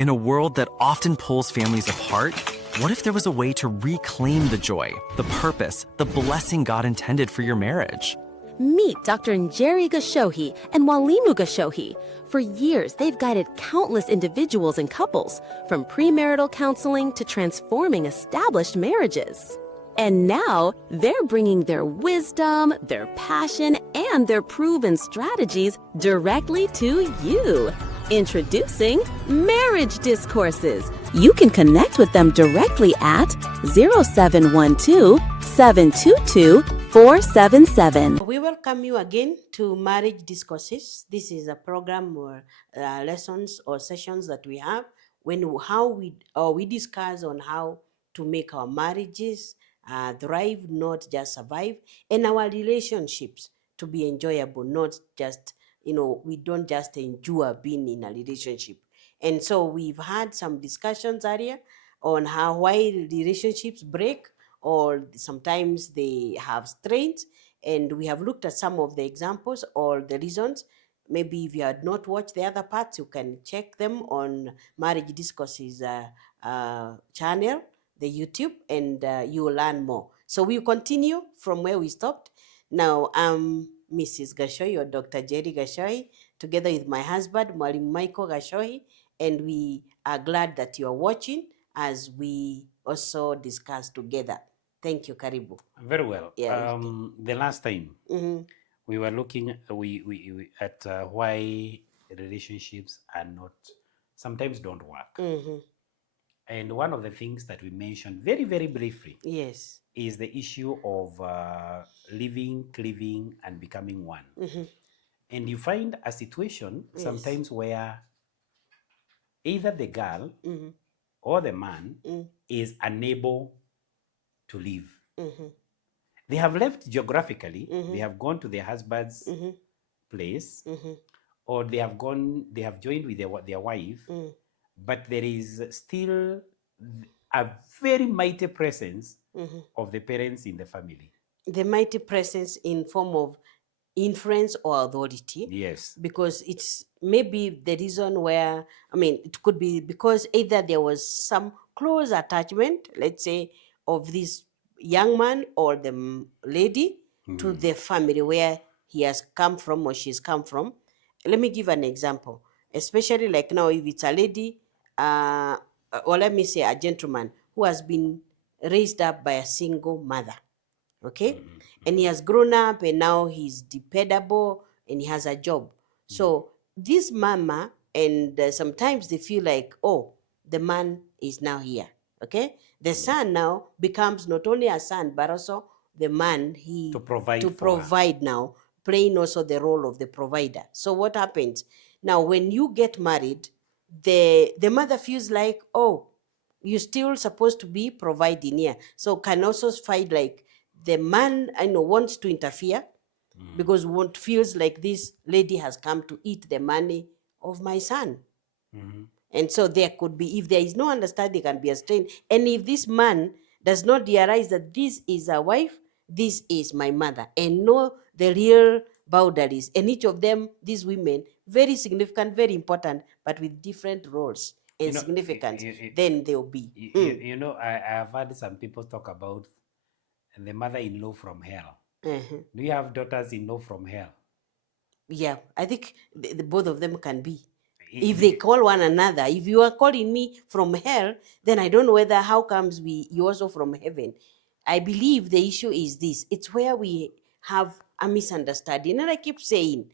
In a world that often pulls families apart, what if there was a way to reclaim the joy, the purpose, the blessing God intended for your marriage? Meet Dr. Njeri Gashohi and Walimu Gashohi. For years, they've guided countless individuals and couples, from premarital counseling to transforming established marriages. And now, they're bringing their wisdom, their passion, and their proven strategies directly to you. Introducing Marriage Discourses. You can connect with them directly at 0712 722 477. We welcome you again to Marriage Discourses. This is a program or lessons or sessions that we have when we discuss on how to make our marriages thrive, not just survive, and our relationships to be enjoyable, not just, we don't just endure being in a relationship. And so we've had some discussions earlier on why relationships break, or sometimes they have strains, and we have looked at some of the examples or the reasons. Maybe if you had not watched the other parts, you can check them on Marriage Discourses channel, the YouTube, and you will learn more. So we'll continue from where we stopped. Now, I'm Mrs. Gashohi, or Dr. Jerry Gashohi, together with my husband, Mwalimu Michael Gashohi, and we are glad that you are watching as we also discuss together. Thank you, Karibu. Very well. Yeah, the last time Mm-hmm. we were looking at why relationships are not, sometimes don't work. Mm-hmm. And one of the things that we mentioned very, very briefly Yes. is the issue of living, cleaving, and becoming one. Mm-hmm. And you find a situation Yes. sometimes where either the girl Mm-hmm. or the man Mm-hmm. is unable to live. Mm-hmm. They have left geographically, Mm-hmm. they have gone to their husband's Mm-hmm. place, Mm-hmm. or they have joined with their wife, Mm. but there is still a very mighty presence Mm-hmm. of the parents in the family. The mighty presence in form of influence or authority. Yes. Because it's maybe the reason where, it could be because either there was some close attachment, let's say, of this young man or the lady to the family where he has come from or she's come from. Let me give an example, especially like now, if it's a lady, or let me say a gentleman who has been raised up by a single mother, okay? And he has grown up and now he's dependable and he has a job. So this mama, and sometimes they feel like, oh, the man is now here, okay? The son now becomes not only a son, but also the man To provide for her. provide now, playing also the role of the provider. So what happens? Now, when you get married, the mother feels like, oh, you're still supposed to be providing here. So can also find like the man wants to interfere because feels like this lady has come to eat the money of my son. And so there could be, if there is no understanding, can be a strain. And if this man does not realize that this is a wife, this is my mother, and know the real boundaries, and each of them, these women, very significant, very important, but with different roles and significance, then they'll be. I have heard some people talk about the mother-in-law from hell. Uh-huh. Do you have daughters-in-law from hell? Yeah, I think the both of them can be. If they call one another, if you are calling me from hell, then I don't know how comes you also from heaven. I believe the issue is this. It's where we have a misunderstanding. And I keep saying,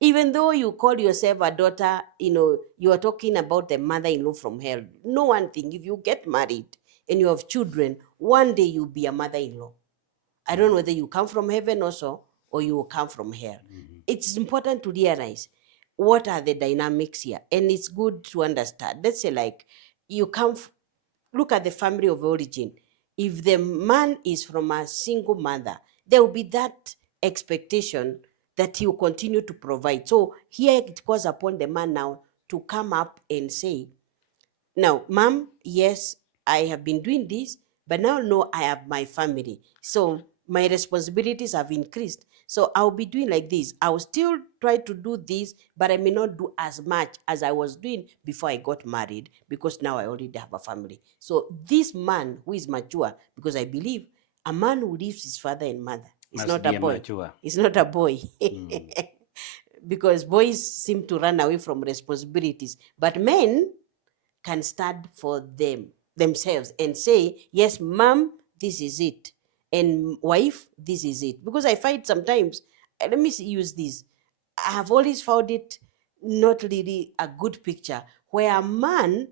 even though you call yourself a daughter, you are talking about the mother-in-law from hell. Know one thing, if you get married and you have children, one day you'll be a mother-in-law. I don't know whether you come from heaven also or you will come from hell. It's important to realize what are the dynamics here. And it's good to understand. Let's say like you come, look at the family of origin. If the man is from a single mother, there will be that expectation that he will continue to provide. So here it calls upon the man now to come up and say, now, mom, yes, I have been doing this, but now no, I have my family. So my responsibilities have increased. So I'll be doing like this. I'll still try to do this, but I may not do as much as I was doing before I got married, because now I already have a family. So this man who is mature, because I believe a man who leaves his father and mother is Must not be a a boy. mature. It's not a boy. Because boys seem to run away from responsibilities, but men can stand for themselves and say, yes, mom, this is it, and wife, this is it. Because I find sometimes, let me use this, I have always found it not really a good picture where a man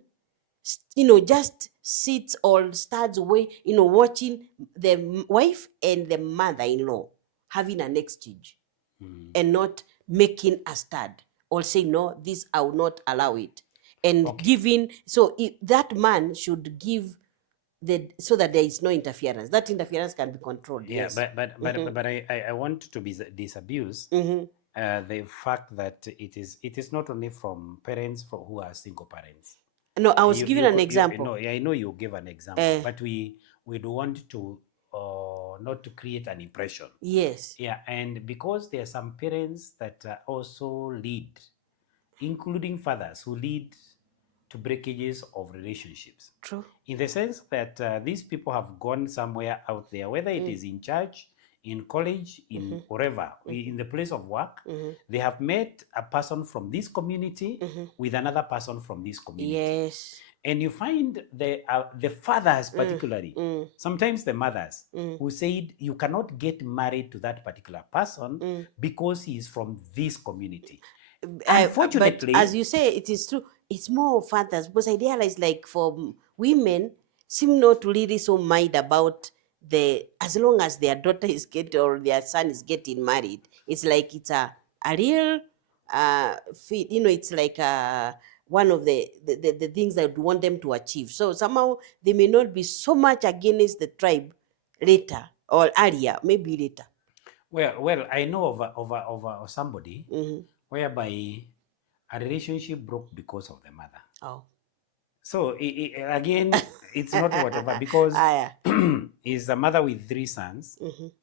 just sits or stands away, watching the wife and the mother-in-law having an exchange and not making a stand or saying, no, this I will not allow it. And Okay. giving, so that man should give so that there is no interference. That interference can be controlled. Yeah, Yes. but I want to be disabuse the fact that it is not only from parents who are single parents. No, I was giving an example. No, I know you give an example, but we do want to not to create an impression. Yes. Yeah, and because there are some parents that also lead, including fathers who lead to breakages of relationships. True. In the sense that these people have gone somewhere out there, whether it is in church, in college, in wherever, in the place of work, they have met a person from this community with another person from this community. Yes. And you find the fathers, particularly, sometimes the mothers, who said you cannot get married to that particular person because he is from this community. Unfortunately, but as you say, it is true. It's more of fathers, because I realize, like, for women, seem not to really so mind about as long as their daughter is getting or their son is getting married. It's like it's a real fit. It's like one of the things that we want them to achieve. So somehow they may not be so much against the tribe later or earlier, maybe later. well, I know of somebody whereby a relationship broke because of the mother. Oh. So again, it's not whatever, because Yeah. is a mother with 3 sons.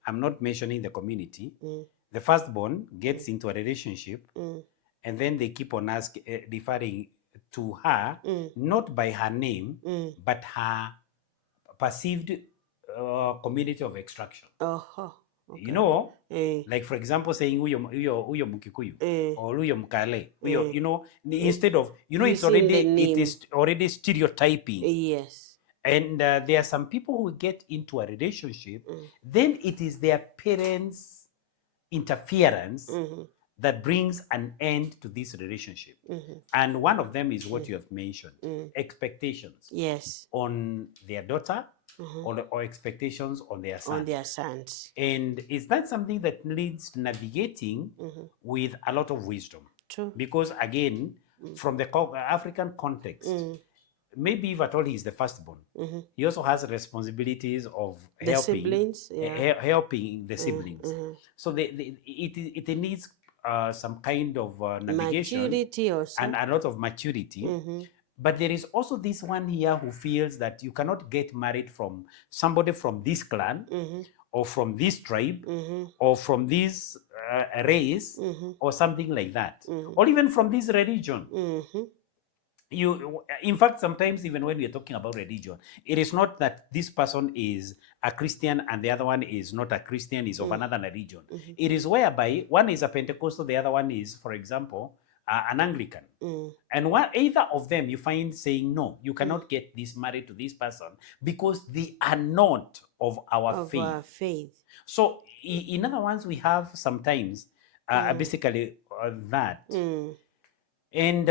I'm not mentioning the community. The firstborn gets into a relationship, and then they keep on referring to her not by her name, but her perceived community of extraction. Uh-huh. Okay. Like, for example, saying uyo Mukikuyu or uyo Mkale, uyo, instead of, it is already stereotyping. Yes. And there are some people who get into a relationship, then it is their parents' interference that brings an end to this relationship. And one of them is what you have mentioned, expectations. Yes. On their daughter, or expectations on their son. On their sons. And is that something that needs navigating with a lot of wisdom? True. Because again, from the African context, maybe if at all he's the firstborn, he also has responsibilities of The siblings, helping the siblings. So it needs some kind of navigation, maturity and a lot of maturity. But there is also this one here who feels that you cannot get married from somebody from this clan, or from this tribe, or from this race, or something like that, or even from this religion. In fact, sometimes even when we are talking about religion, it is not that this person is a Christian and the other one is not a Christian, is of another religion. It is whereby one is a Pentecostal, the other one is, for example, an Anglican. And either of them you find saying, no, you cannot get this married to this person because they are not of our faith. So in other words, we have sometimes basically that. And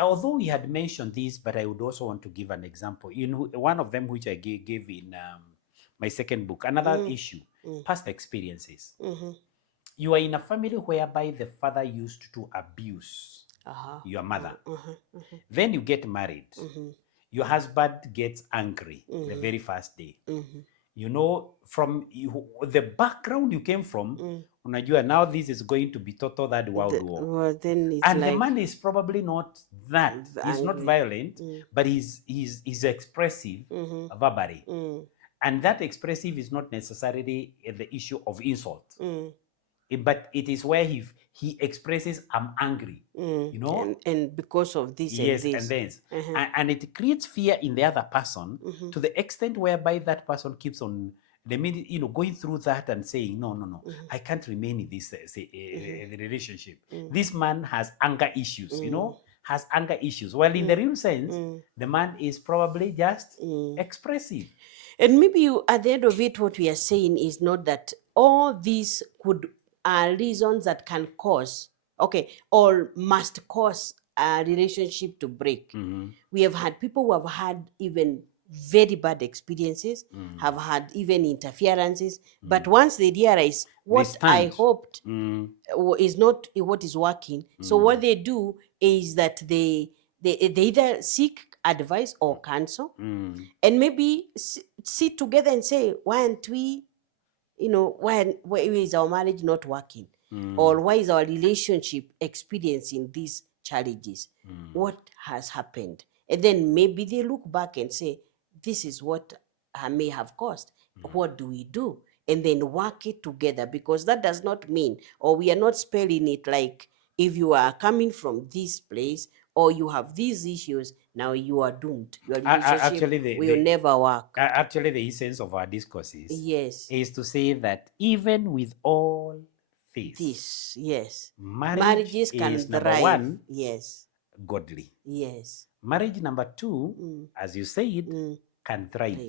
although we had mentioned this, but I would also want to give an example. One of them which I gave in my second book, another issue, past experiences. You are in a family whereby the father used to abuse your mother. Then you get married. Your husband gets angry the very first day. From the background you came from, unajua now this is going to be total that world war. Well, then and the man is probably not that. He's not angry. violent, but he's expressive verbally. And that expressive is not necessarily the issue of insult. But it is where he expresses, I'm angry, you know? And because of this Yes, and and this. then. And it creates fear in the other person to the extent whereby that person keeps on the minute, going through that and saying, no, I can't remain in this relationship. This man has anger issues, has anger issues. Well, in the real sense, the man is probably just expressive. And maybe at the end of it, what we are saying is not that all these are reasons that can cause, or must cause a relationship to break. We have had people who have had even very bad experiences, have had even interferences, but once they realize what I stand. hoped is not what is working, so what they do is that they either seek advice or counsel, and maybe sit together and say, why aren't we, why is our marriage not working, or why is our relationship experiencing these challenges? What has happened? And then maybe they look back and say, this is what I may have caused. What do we do? And then work it together, because that does not mean, or we are not spelling it like, if you are coming from this place or you have these issues, now you are doomed. Your relationship Actually, will never work. Actually, the essence of our discourses Yes. is to say that even with all this, yes. marriages can is number thrive. one, Yes. godly. Yes. Marriage number two, as you said, can thrive.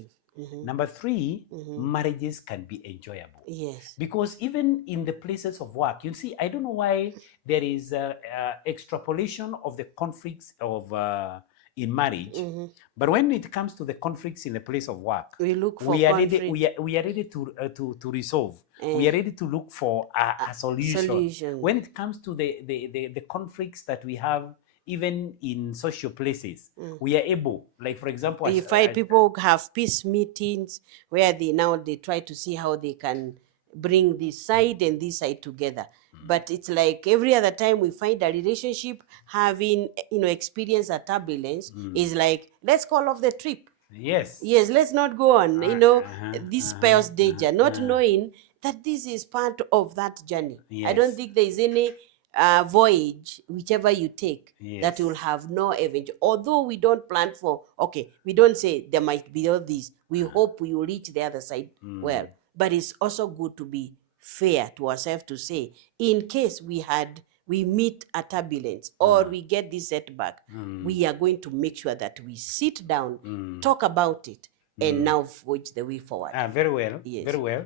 Number three, marriages can be enjoyable. Yes. Because even in the places of work, you see, I don't know why there is extrapolation of the conflicts of in marriage, but when it comes to the conflicts in the place of work, we look for we are conflict. ready. We are ready to resolve. We are ready to look for a solution. When it comes to the conflicts that we have, even in social places, we are able, like for example, you find people have peace meetings where they try to see how they can bring this side and this side together. But it's like every other time we find a relationship having, experience a turbulence, is like, let's call off the trip. Yes, let's not go on. This spells danger, not knowing that this is part of that journey. I don't think there is any voyage, whichever you take, that will have no event. Although we don't plan for, we don't say there might be all these. We hope we will reach the other side well. But it's also good to be fair to ourselves to say, in case we meet a turbulence or we get this setback, we are going to make sure that we sit down, talk about it, and now forge the way forward. Very well, Yes. very well.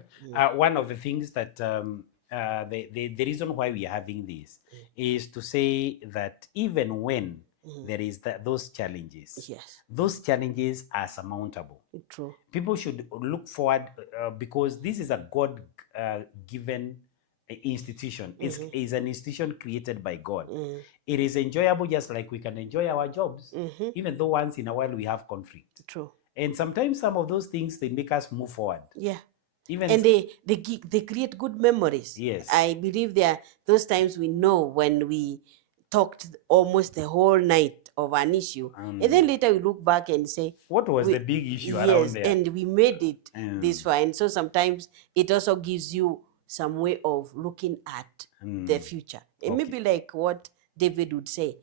One of the things that the reason why we are having this is to say that even when there is those challenges, Yes. those challenges are surmountable. True. People should look forward because this is a God given institution. It's an institution created by God. It is enjoyable just like we can enjoy our jobs, even though once in a while we have conflict. True. And sometimes some of those things, they make us move forward. Yeah. Even And they create good memories. Yes. I believe there are those times we know when we talked almost the whole night of an issue, and then later we look back and say, what was the big issue around there? and we made it this far. And so sometimes it also gives you some way of looking at the future. It may be like what David would say,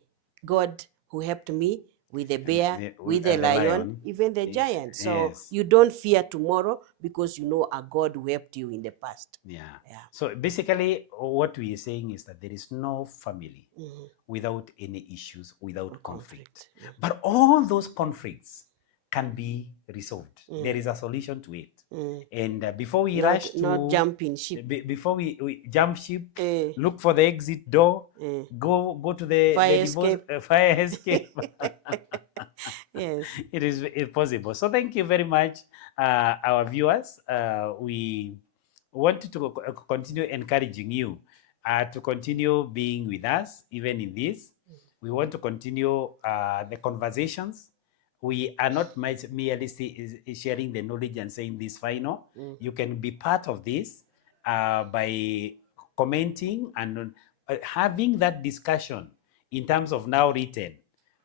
God who helped me with the bear, with the lion, even the giant. So you don't fear tomorrow because you know a God who helped you in the past. Yeah. So basically what we are saying is that there is no family without any issues, without conflict. But all those conflicts can be resolved. There is a solution to it. And before we rush to not jumping ship, before we jump ship, look for the exit door, go to the fire escape. Yes, it is possible. So thank you very much, our viewers. We want to continue encouraging you to continue being with us even in this. We want to continue the conversations. We are not merely sharing the knowledge and saying this final. You can be part of this by commenting and having that discussion in terms of now written.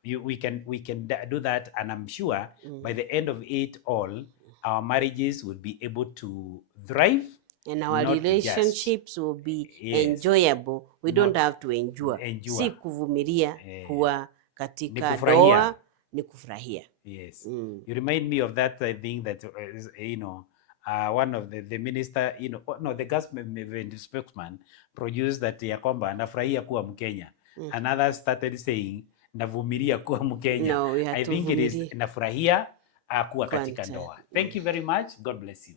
We can do that, and I'm sure by the end of it all, our marriages would be able to thrive. And our not relationships will be Yes. enjoyable. We don't Not have to endure. endure. Si kuvumilia kuwa Ni katika kufurahia. doa ni kufurahia. Yes. You remind me of that, I think that, one of the minister, the government spokesman produced that ya kwamba nafurahia kuwa Mkenya. And others started saying, navumilia kuwa Mkenya. No, we have I to think it is vumilia. nafurahia kuwa katika Kwanza. ndoa. Thank you very much. God bless you.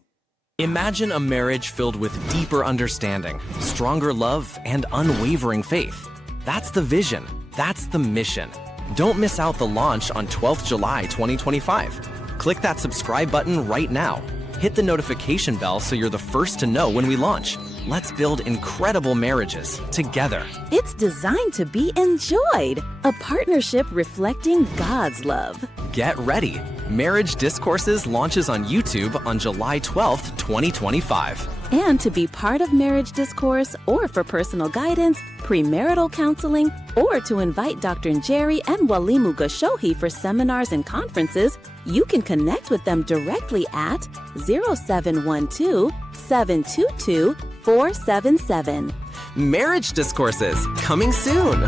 Imagine a marriage filled with deeper understanding, stronger love, and unwavering faith. That's the vision. That's the mission. Don't miss out the launch on 12th July 2025. Click that subscribe button right now. Hit the notification bell so you're the first to know when we launch. Let's build incredible marriages together. It's designed to be enjoyed, a partnership reflecting God's love. Get ready. Marriage Discourses launches on YouTube on July 12th, 2025. And to be part of Marriage Discourse, or for personal guidance, premarital counseling, or to invite Dr. Njeri and Walimu Gashohi for seminars and conferences, you can connect with them directly at 0712 722 477. Marriage Discourses, coming soon.